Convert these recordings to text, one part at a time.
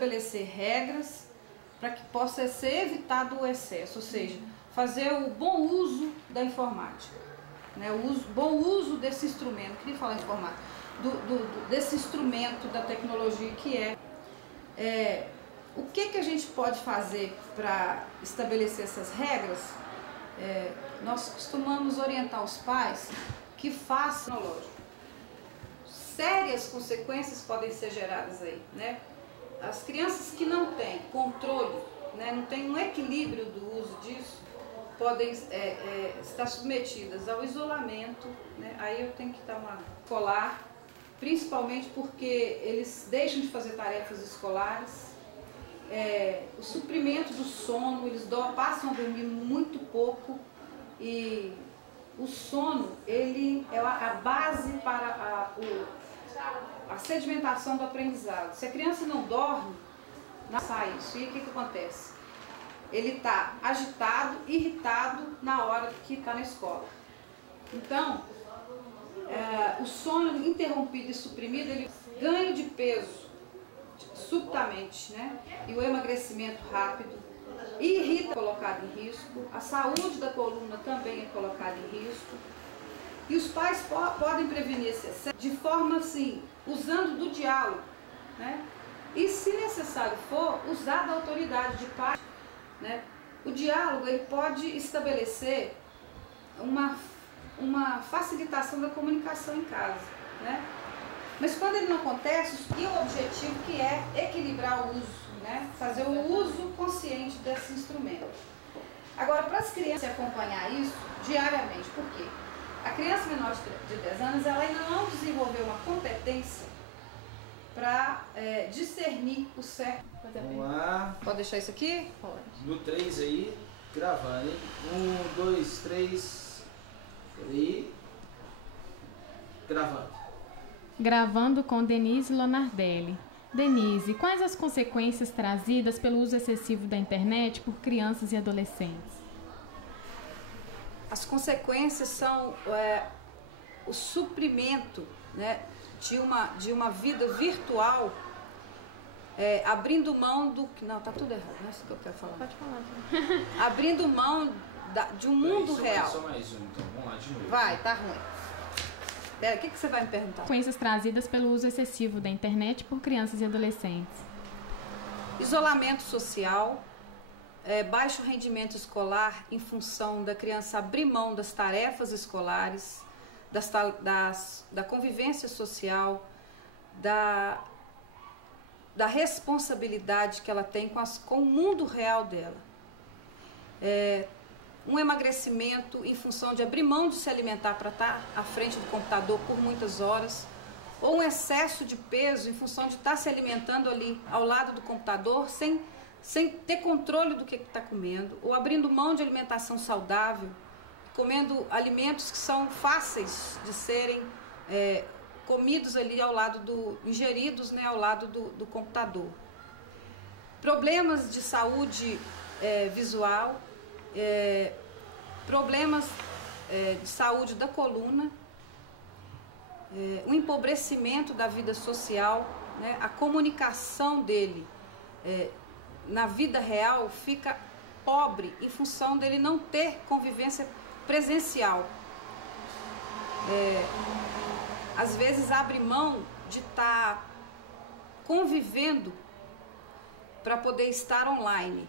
estabelecer regras para que possa ser evitado o excesso, ou seja, fazer o bom uso da informática, né? Bom uso desse instrumento, queria falar informática, desse instrumento da tecnologia que o que a gente pode fazer para estabelecer essas regras? Nós costumamos orientar os pais que façam tecnológico. Sérias consequências podem ser geradas aí, né? As crianças que não têm controle, né, não têm um equilíbrio do uso disso, podem estar submetidas ao isolamento, né? Aí eu tenho que dar uma escolar, principalmente porque eles deixam de fazer tarefas escolares, o suprimento do sono, eles passam a dormir muito pouco, e o sono ele é a base para a sedimentação do aprendizado. Se a criança não dorme, não sai isso. E o que acontece? Ele está agitado, irritado na hora que está na escola. Então, o sono interrompido e suprimido, ele ganha de peso subitamente, né? E o emagrecimento rápido irrita, é colocado em risco, a saúde da coluna também é colocada em risco. E os pais podem prevenir esse excesso de forma assim, usando do diálogo, né? E se necessário for, usar da autoridade de pai, né? O diálogo ele pode estabelecer uma facilitação da comunicação em casa, né? Mas quando ele não acontece, o objetivo que é equilibrar o uso, né? Fazer o uso consciente desse instrumento. Agora, para as crianças acompanhar isso diariamente, por quê? A criança menor de 10 anos ela ainda não desenvolveu uma competência para discernir o certo. Vamos lá. Pode deixar isso aqui? Pode. No 3 aí, gravando, hein? 1, 2, 3. Peraí. Gravando. Gravando com Denise Lonardelli. Denise, quais as consequências trazidas pelo uso excessivo da internet por crianças e adolescentes? As consequências são o suprimento, né, de uma vida virtual, abrindo mão do... Não, tá tudo errado, não é isso que eu quero falar. Pode falar. Abrindo mão de um mundo real. Só mais um, então. Vamos lá de novo. Vai, tá ruim. O que você vai me perguntar? Consequências trazidas pelo uso excessivo da internet por crianças e adolescentes. Isolamento social, baixo rendimento escolar em função da criança abrir mão das tarefas escolares, da convivência social, da responsabilidade que ela tem com o mundo real dela. Um emagrecimento em função de abrir mão de se alimentar para estar à frente do computador por muitas horas, ou um excesso de peso em função de estar se alimentando ali ao lado do computador sem ter controle do que está comendo, ou abrindo mão de alimentação saudável, comendo alimentos que são fáceis de serem comidos ali ao lado ingeridos, né, ao lado do computador. Problemas de saúde visual, problemas de saúde da coluna, o empobrecimento da vida social, né, a comunicação dele na vida real fica pobre em função dele não ter convivência presencial. Às vezes abre mão de estar convivendo para poder estar online.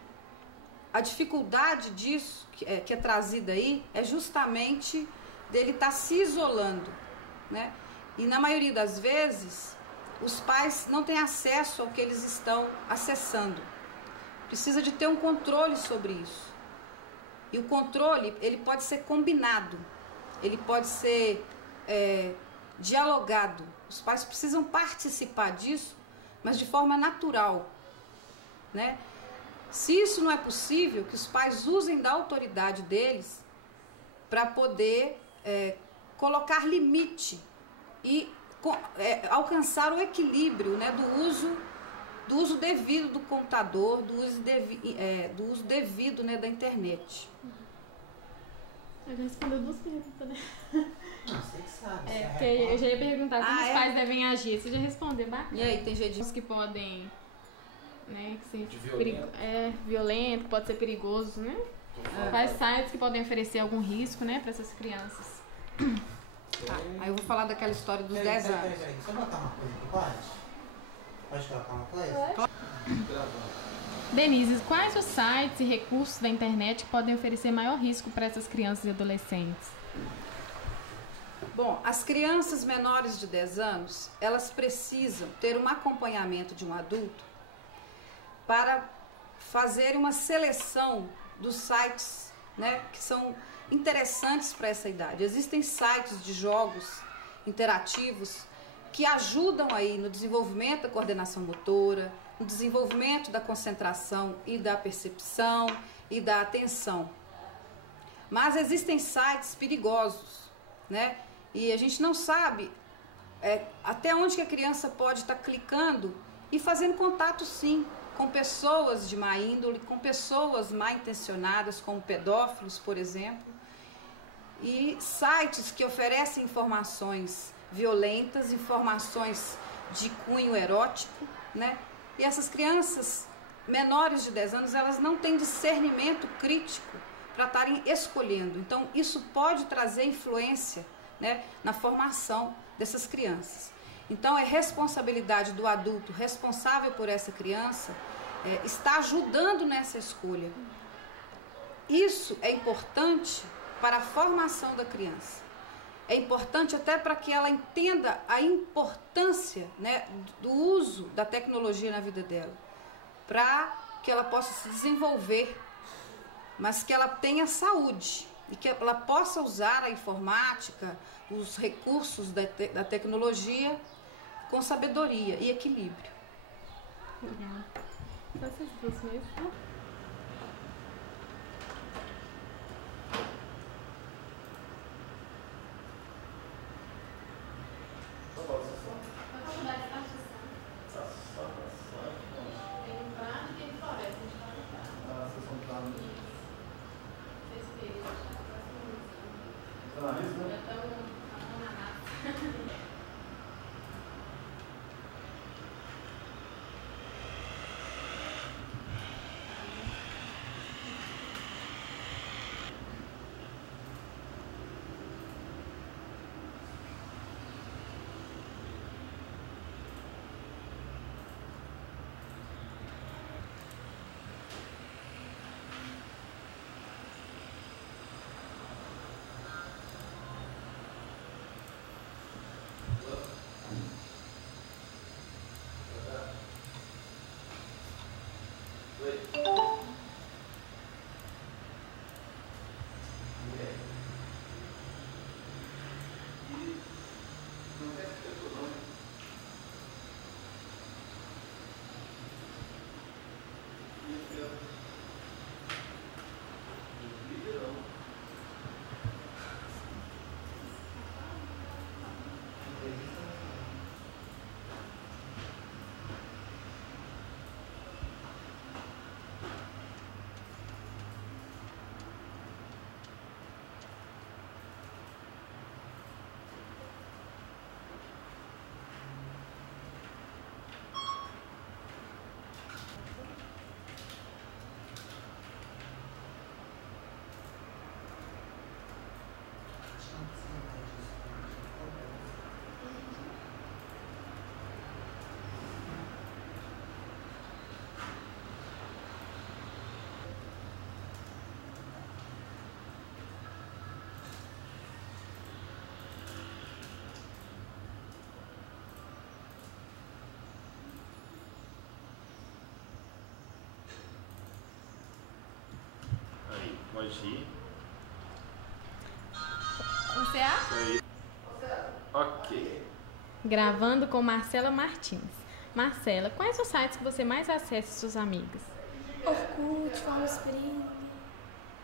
A dificuldade disso, que é trazida aí, é justamente dele estar se isolando, né? E na maioria das vezes, os pais não têm acesso ao que eles estão acessando. Precisa de ter um controle sobre isso. E o controle, ele pode ser combinado, ele pode ser dialogado. Os pais precisam participar disso, mas de forma natural, né? Se isso não é possível, que os pais usem da autoridade deles para poder colocar limite e alcançar o equilíbrio, né, do uso devido do computador, do uso devido, né, da internet. Eu já respondeu 2 perguntas, né? Você que sabe. Porque eu já ia perguntar como os pais devem agir. Você já respondeu, bacana. E aí, tem jeito Os que podem né? De violento. Violento, pode ser perigoso, né? Quais sites que podem oferecer algum risco, né, para essas crianças? Tá, aí eu vou falar daquela história dos 10 anos. Peraí. Só botar uma coisa aqui, pode? Pode colocar uma coisa? Denise, quais os sites e recursos da internet que podem oferecer maior risco para essas crianças e adolescentes? Bom, as crianças menores de 10 anos, elas precisam ter um acompanhamento de um adulto para fazer uma seleção dos sites, né, que são interessantes para essa idade. Existem sites de jogos interativos que ajudam aí no desenvolvimento da coordenação motora, no desenvolvimento da concentração e da percepção e da atenção. Mas existem sites perigosos, né? E a gente não sabe até onde que a criança pode estar clicando e fazendo contato, sim, com pessoas de má índole, com pessoas mal intencionadas, como pedófilos, por exemplo, e sites que oferecem informações violentas, informações de cunho erótico, né? E essas crianças menores de 10 anos, elas não têm discernimento crítico para estarem escolhendo. Então, isso pode trazer influência, né, na formação dessas crianças. Então, é responsabilidade do adulto responsável por essa criança estar ajudando nessa escolha. Isso é importante para a formação da criança. É importante até para que ela entenda a importância, né, do uso da tecnologia na vida dela, para que ela possa se desenvolver, mas que ela tenha saúde e que ela possa usar a informática, os recursos da tecnologia com sabedoria e equilíbrio. Essas duas mesmo. Pode ir. Você é? Ok. Gravando com Marcela Martins. Marcela, quais os sites que você mais acessa com seus amigos? Orkut, Famosprint,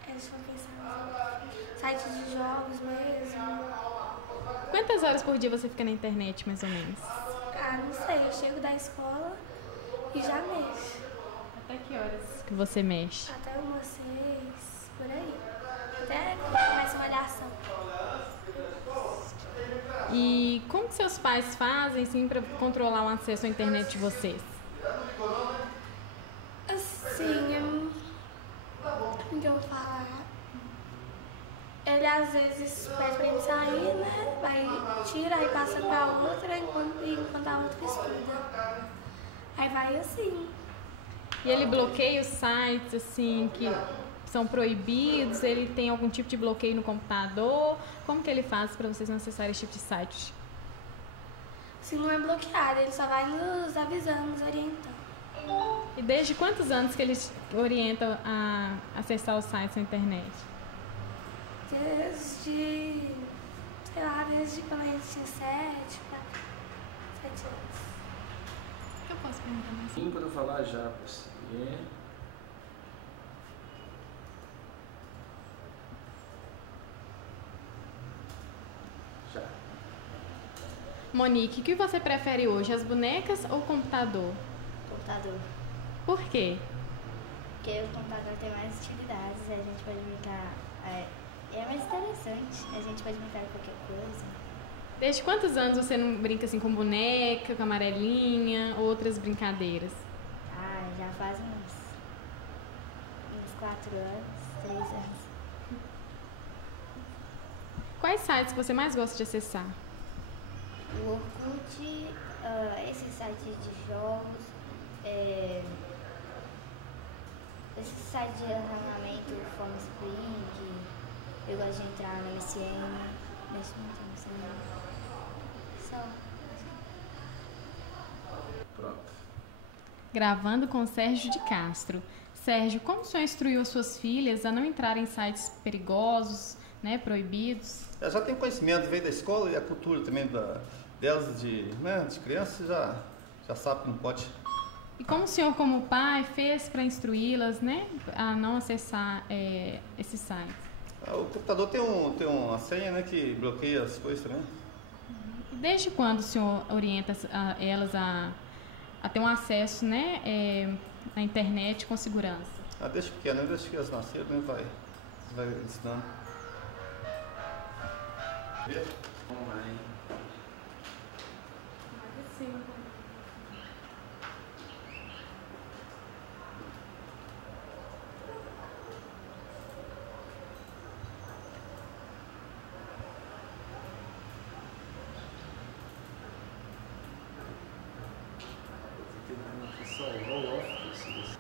deixa eu pensar, sites de jogos mesmo. Quantas horas por dia você fica na internet, mais ou menos? Ah, não sei, eu chego da escola e já mexo. Até que horas que você mexe? Até umas 6, por aí. Até começa uma malhação. E como que seus pais fazem, assim, para controlar o acesso à internet de vocês? ele às vezes pede pra ele sair, né? Vai, tira e passa pra outra enquanto a outra estuda. Aí vai assim. E ele bloqueia os sites, assim, que são proibidos? Ele tem algum tipo de bloqueio no computador? Como que ele faz para vocês não acessarem esse tipo de site? Se não é bloqueado, ele só vai nos avisando, nos orientando. E desde quantos anos que eles orientam a acessar os sites na internet? Desde, sei lá, desde quando a gente tinha 7 anos. Eu posso perguntar mais? Sim, quando eu falar já pra você. Já. Monique, o que você prefere hoje, as bonecas ou o computador? Computador. Por quê? Porque o computador tem mais utilidades, a gente pode brincar. É mais interessante, a gente pode brincar com qualquer coisa. Desde quantos anos você não brinca assim com boneca, com amarelinha, ou outras brincadeiras? Já faz uns 4 anos, 3 anos. Quais sites você mais gosta de acessar? O Orkut, esse site de jogos, esse site de armazenamento, Formspring, eu gosto de entrar no MSN, nesse momento MSN. Só. Pronto. Gravando com Sérgio de Castro. Sérgio, como o senhor instruiu as suas filhas a não entrarem em sites perigosos, né, proibidos? Ela já tem conhecimento, veio da escola e a cultura também delas, de crianças, já sabe que não pode. E como o senhor, como pai, fez para instruí-las, né, a não acessar esses sites? O computador tem uma senha, né, que bloqueia as coisas também. E desde quando o senhor orienta elas a ter um acesso, né, à internet com segurança? Desde pequena, desde que elas nasceram, né, vai ensinando. Online. Salvar o office.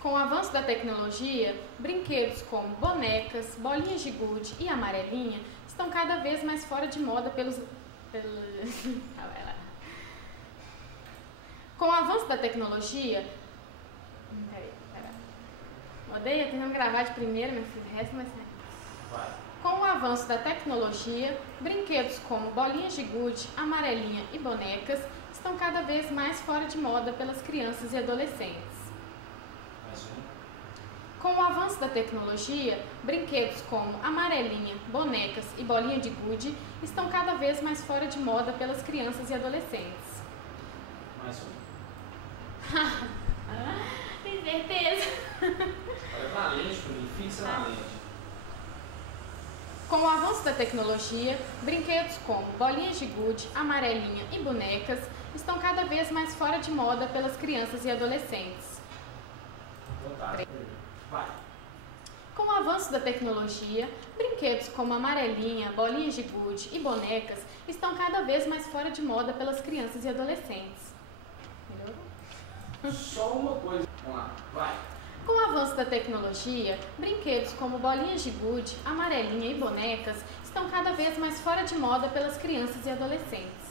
Com o avanço da tecnologia, brinquedos como bonecas, bolinhas de gude e amarelinha estão cada vez mais fora de moda Com o avanço da tecnologia... Odeia, tentando gravar de primeiro, meu filho, resta mais certo. Com o avanço da tecnologia, brinquedos como bolinhas de gude, amarelinha e bonecas estão cada vez mais fora de moda pelas crianças e adolescentes. Com o avanço da tecnologia, brinquedos como amarelinha, bonecas e bolinha de gude estão cada vez mais fora de moda pelas crianças e adolescentes. Mais um. Tem certeza? Olha na lente comigo, fixa na lente. Com o avanço da tecnologia, brinquedos como bolinhas de gude, amarelinha e bonecas estão cada vez mais fora de moda pelas crianças e adolescentes. Vai. Com o avanço da tecnologia, brinquedos como amarelinha, bolinhas de gude e bonecas estão cada vez mais fora de moda pelas crianças e adolescentes. Melhorou? Só uma coisa. Vamos lá, vai. Com o avanço da tecnologia, brinquedos como bolinhas de gude, amarelinha e bonecas estão cada vez mais fora de moda pelas crianças e adolescentes.